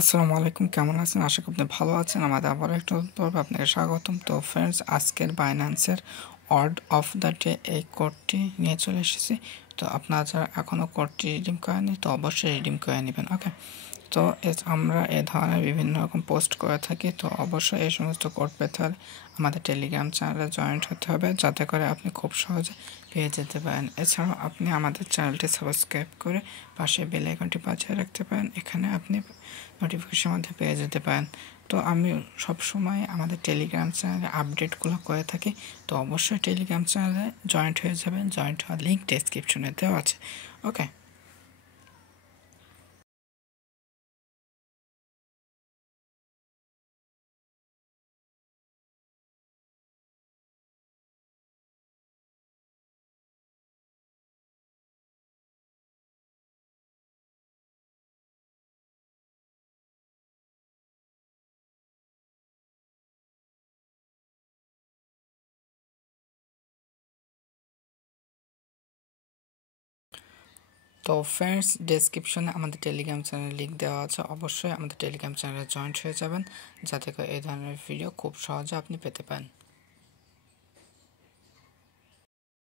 আসসালামু আলাইকুম, কেমন আছেন? আশা করি আপনি ভালো আছেন। আমাদের আবার একটা পর্বে আপনাকে স্বাগতম। তো ফ্রেন্ডস, আজকের বাইন্যান্সের অর্ড অফ দ্য ডে এই কোডটি নিয়ে চলে এসেছি। তো আপনারা যারা এখনও কোডটি রিডিম করেননি তো অবশ্যই রিডিম করে নেবেন। ওকে, তো আমরা এ ধরনের বিভিন্ন রকম পোস্ট করে থাকি। তো অবশ্যই এই সমস্ত কোড পেতে হলে আমাদের টেলিগ্রাম চ্যানেলে জয়েন্ট হতে হবে, যাতে করে আপনি খুব সহজে পেয়ে যেতে পারেন। এছাড়াও আপনি আমাদের চ্যানেলটি সাবস্ক্রাইব করে পাশে বেল আইকনটি বাজিয়ে রাখতে পারেন। এখানে আপনি নোটিফিকেশন মধ্যে পেয়ে যেতে পারেন। তো আমি সবসময় আমাদের টেলিগ্রাম চ্যানেলে আপডেটগুলো করে থাকি। তো অবশ্যই টেলিগ্রাম চ্যানেলে জয়েন্ট হয়ে যাবেন। জয়েন্ট হওয়ার লিঙ্ক ডেসক্রিপশনে দেওয়া আছে। ওকে, তো ফ্রেন্ডস, ডেসক্রিপশনে আমাদের টেলিগ্রাম চ্যানেলের লিঙ্ক দেওয়া আছে। অবশ্যই আমাদের টেলিগ্রাম চ্যানেলে জয়েন্ট হয়ে যাবেন, যাতে করে এই ধরনের ভিডিও খুব সহজে আপনি পেতে পারেন।